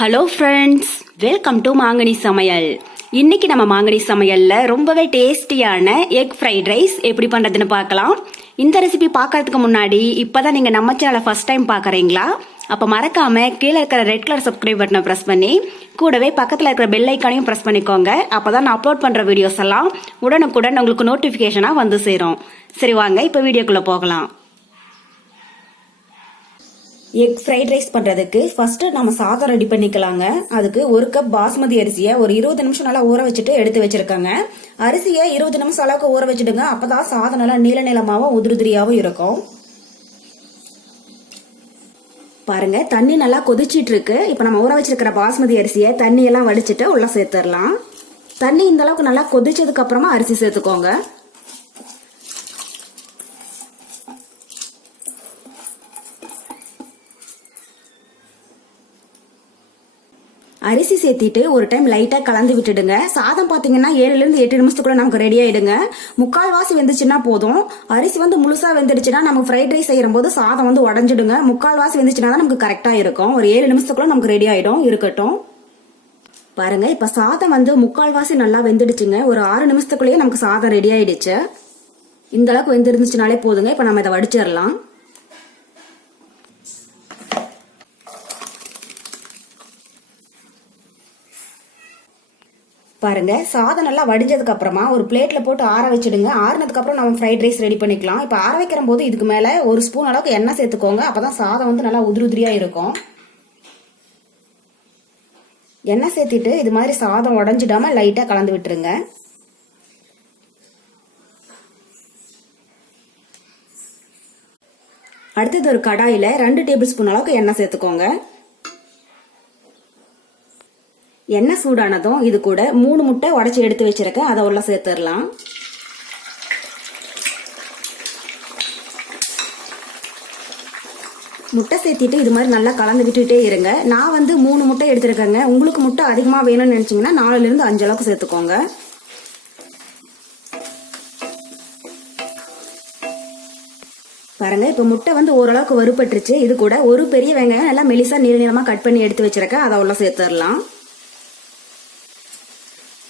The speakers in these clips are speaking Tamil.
ஹலோ ஃப்ரெண்ட்ஸ், வெல்கம் டு மாங்கனி சமையல். இன்னைக்கு நம்ம மாங்கனி சமையல்ல ரொம்பவே டேஸ்டியான எக் ஃப்ரைட் ரைஸ் எப்படி பண்றதுன்னு பார்க்கலாம். இந்த ரெசிபி பார்க்கறதுக்கு முன்னாடி இப்பதான் நீங்க நம்ம சேனலை ஃபர்ஸ்ட் டைம் பார்க்கறீங்களா? அப்ப மறக்காம கீழே இருக்கிற ரெட் கலர் சப்ஸ்கிரைப் பட்டனை பிரஸ் பண்ணி கூடவே பக்கத்துல இருக்கிற பெல் ஐக்கானையும் பிரஸ் பண்ணிக்கோங்க. அப்பதான் நான் அப்லோட் பண்ற வீடியோஸ் எல்லாம் உடனுக்குடன் உங்களுக்கு நோட்டிபிகேஷனா வந்து சேரும். சரி வாங்க இப்ப வீடியோக்குள்ள போகலாம். எக் ஃப்ரைட் ரைஸ் பண்ணுறதுக்கு ஃபஸ்ட்டு நம்ம சாதம் ரெடி பண்ணிக்கலாங்க. அதுக்கு ஒரு கப் பாஸ்மதி அரிசியை ஒரு 20 நிமிஷம் நல்லா ஊற வச்சுட்டு எடுத்து வச்சிருக்கேங்க. அரிசியை 20 நிமிஷம் அளவுக்கு ஊற வச்சுடுங்க. அப்பதான் சாதம் நல்லா நீல நீளமாகவும் உதிரியாகவும் இருக்கும். பாருங்க, தண்ணி நல்லா கொதிச்சிட்டு இருக்கு. இப்போ நம்ம ஊற வச்சிருக்கிற பாஸ்மதி அரிசியை தண்ணியெல்லாம் வடிச்சிட்டு உள்ள சேர்த்துடலாம். தண்ணி இந்த அளவுக்கு நல்லா கொதிச்சதுக்கு அப்புறமா அரிசி சேர்த்துக்கோங்க. அரிசி சேர்த்திட்டு ஒரு டைம் லைட்டா கலந்து விட்டுடுங்க. சாதம் பாத்தீங்கன்னா 7 to 8 நிமிஷத்துக்குள்ள நமக்கு ரெடி ஆயிடுங்க. முக்கால்வாசி வெந்துச்சுன்னா போதும். அரிசி முழுசா வெந்துடுச்சுன்னா நமக்கு ஃப்ரைட் ரைஸ் செய்யும் போது சாதம் உடஞ்சிடுங்க. முக்கால்வாசி வெந்துச்சுன்னா தான் நமக்கு கரெக்டா இருக்கும். ஒரு 7 நிமிஷத்துக்குள்ள நமக்கு ரெடி ஆயிடும். இருக்கட்டும். பாருங்க, இப்ப சாதம் முக்கால்வாசி நல்லா வெந்துடுச்சுங்க. ஒரு 6 நிமிஷத்துக்குள்ளேயே நமக்கு சாதம் ரெடி ஆயிடுச்சு. இந்த அளவுக்கு வெந்திருந்துச்சுனாலே போதுங்க. இப்ப நம்ம இதை வடிச்சிடலாம். பாருங்க, சாதம் நல்லா வடிஞ்சதுக்கு அப்புறமா ஒரு பிளேட்ல போட்டு ஆற வச்சிடுங்க. ஆறுனதுக்கு அப்புறம் நம்ம ஃப்ரைட் ரைஸ் ரெடி பண்ணிக்கலாம். இப்ப ஆற வைக்கிற போது இதுக்கு மேல ஒரு ஸ்பூன் அளவுக்கு எண்ணெய் சேர்த்துக்கோங்க. அப்பதான் சாதம் நல்லா உதிரியா இருக்கும். எண்ணெய் சேர்த்திட்டு இது மாதிரி சாதம் உடஞ்சிடாம லைட்டா கலந்து விட்டுருங்க. அடுத்தது ஒரு கடாயில 2 டேபிள் ஸ்பூன் அளவுக்கு எண்ணெய் சேர்த்துக்கோங்க. எண்ணெய் சூடானதும் இது கூட 3 முட்டை உடைச்சி எடுத்து வச்சிருக்கேன். அதை உள்ள சேர்த்துடலாம். முட்டை சேர்த்திட்டு இது மாதிரி நல்லா கலந்து விட்டுட்டே இருங்க. நான் 3 முட்டை எடுத்திருக்கேங்க. உங்களுக்கு முட்டை அதிகமா வேணும்னு நினைச்சீங்கன்னா 4 to 5 அளவுக்கு சேர்த்துக்கோங்க. பாருங்க, இப்ப முட்டை ஓரளவுக்கு வறுபட்டுருச்சு. இது கூட ஒரு பெரிய வெங்காயம் நல்லா மெலிசா நீள நீளமா கட் பண்ணி எடுத்து வச்சிருக்கேன். அதை உள்ள சேர்த்துடலாம்.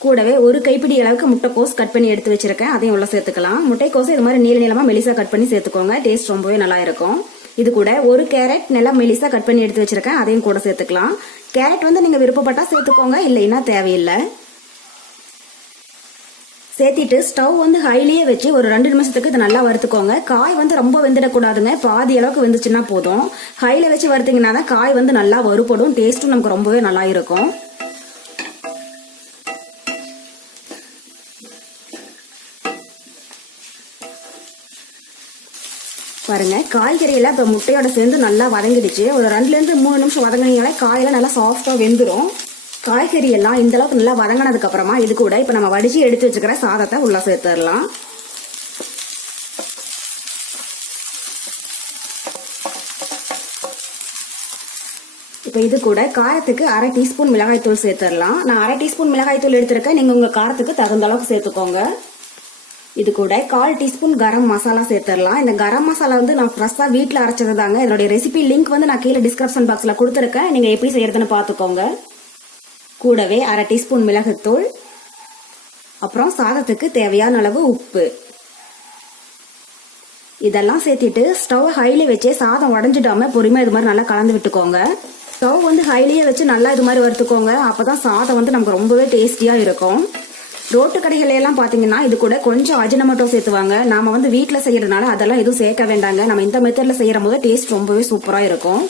கூடவே ஒரு கைப்பிடி அளவுக்கு முட்டைக்கோஸ் கட் பண்ணி எடுத்து வச்சிருக்கேன். அதையும் உள்ள சேர்த்துக்கலாம். முட்டைக்கோஸ் இது மாதிரி நீல நீளமா மெலிசா கட் பண்ணி சேர்த்துக்கோங்க. டேஸ்ட் ரொம்பவே நல்லா இருக்கும். இது கூட ஒரு கேரட் நல்லா மெலிசா கட் பண்ணி எடுத்து வச்சிருக்கேன். அதையும் கூட சேர்த்துக்கலாம். கேரட் நீங்க விருப்பப்பட்டா சேர்த்துக்கோங்க, இல்லைன்னா தேவையில்லை. சேர்த்திட்டு ஸ்டவ் ஹைலியே வச்சு ஒரு 2 நிமிஷத்துக்கு இதை நல்லா வறுத்துக்கோங்க. காய் ரொம்ப வெந்துடக்கூடாதுங்க. பாதி அளவுக்கு வெந்துச்சுன்னா போதும். ஹைல வச்சு வறுத்தீங்கன்னா தான் காய் நல்லா வறுபடும். டேஸ்ட்டும் நமக்கு ரொம்பவே நல்லா இருக்கும். பாருங்க, காய்கறியெல்லாம் இப்போ முட்டையோட சேர்ந்து நல்லா வதங்கிடுச்சு. ஒரு 2 to 3 நிமிஷம் வதங்கினீங்களே காயெல்லாம் நல்லா சாஃப்டா வெந்துடும். காய்கறி எல்லாம் இந்த அளவுக்கு நல்லா வதங்கினதுக்கு அப்புறமா இது கூட இப்ப நம்ம வடிச்சு எடுத்து வச்சுக்கிற சாதத்தை உள்ள சேர்த்துடலாம். இப்ப இது கூட காரத்துக்கு 1/2 டீஸ்பூன் மிளகாய் தூள் சேர்த்துடலாம். நான் 1/2 டீஸ்பூன் மிளகாய் தூள் எடுத்திருக்கேன். நீங்க உங்க காரத்துக்கு தகுந்த அளவுக்கு சேர்த்துக்கோங்க. இது கூட 1/4 டீஸ்பூன் கரம் மசாலா சேர்த்துடலாம். இந்த கரம் மசாலா நான் ஃப்ரெஷ்ஷா வீட்டில் அரைச்சது தாங்க. இதோட ரெசிபி லிங்க் நான் கீழே டிஸ்கிரிப்ஷன் பாக்ஸ்ல கொடுத்துருக்கேன். நீங்க எப்படி செய்யறதுன்னு பார்த்துக்கோங்க. கூடவே 1/2 டீஸ்பூன் மிளகுத்தூள், அப்புறம் சாதத்துக்கு தேவையான அளவு உப்பு, இதெல்லாம் சேர்த்திட்டு ஸ்டவ் ஹைல வச்சு சாதம் உடஞ்சிடாம பொறுமையா இது மாதிரி நல்லா கலந்து விட்டுக்கோங்க. ஸ்டவ் ஹைலியே வச்சு நல்லா இது மாதிரி வறுத்துக்கோங்க. அப்பதான் சாதம் நமக்கு ரொம்பவே டேஸ்டியா இருக்கும். ரோட்டு கடைகள் எல்லாம் பாத்தீங்கன்னா இது கூட கொஞ்சம் அஜினமோட்டோ சேர்த்துவாங்க. நாம வீட்டுல செய்யறதுனால அதெல்லாம் எதுவும் சேர்க்க வேண்டாங்க. நம்ம இந்த மெத்தட்ல செய்யற போது டேஸ்ட் ரொம்பவே சூப்பரா இருக்கும்.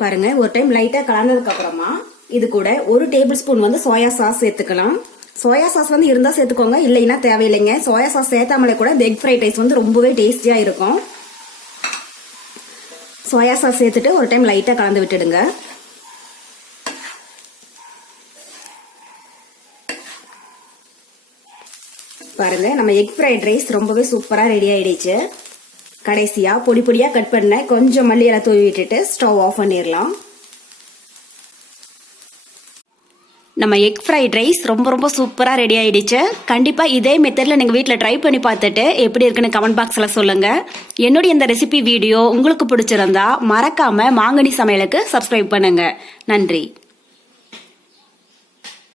பாருங்க, ஒரு டைம் லைட்டா கலந்ததுக்கு அப்புறமா இது கூட 1 டேபிள் ஸ்பூன் சோயா சாஸ் சேர்த்துக்கலாம். சோயா சாஸ் இருந்தா சேர்த்துக்கோங்க, இல்லைன்னா தேவையில்லைங்க. சோயா சாஸ் சேர்த்தாமலே கூட எக் ஃப்ரைட் ரைஸ் ரொம்பவே டேஸ்டியா இருக்கும். சோயா சாஸ் சேர்த்துட்டு ஒரு டைம் லைட்டா கலந்து விட்டுடுங்க. பாருங்க, நம்ம எக் ஃப்ரைட் ரைஸ் ரொம்பவே சூப்பரா ரெடி ஆயிடுச்சு. கடைசியா பொடி பொடியா கட் பண்ண கொஞ்சம் மல்லி இலை தூவி விட்டுட்டு ஸ்டவ் ஆஃப் பண்ணிடலாம். நம்ம எக் ஃப்ரைட் ரைஸ் ரொம்ப ரொம்ப சூப்பராக ரெடி ஆயிடுச்சு. கண்டிப்பாக இதே மெத்தடில் நீங்கள் வீட்டில் ட்ரை பண்ணி பார்த்துட்டு எப்படி இருக்குன்னு கமெண்ட் பாக்ஸில் சொல்லுங்கள். என்னுடைய இந்த ரெசிபி வீடியோ உங்களுக்கு பிடிச்சிருந்தா மறக்காமல் மாங்கனி சமையலுக்கு சப்ஸ்கிரைப் பண்ணுங்கள். நன்றி.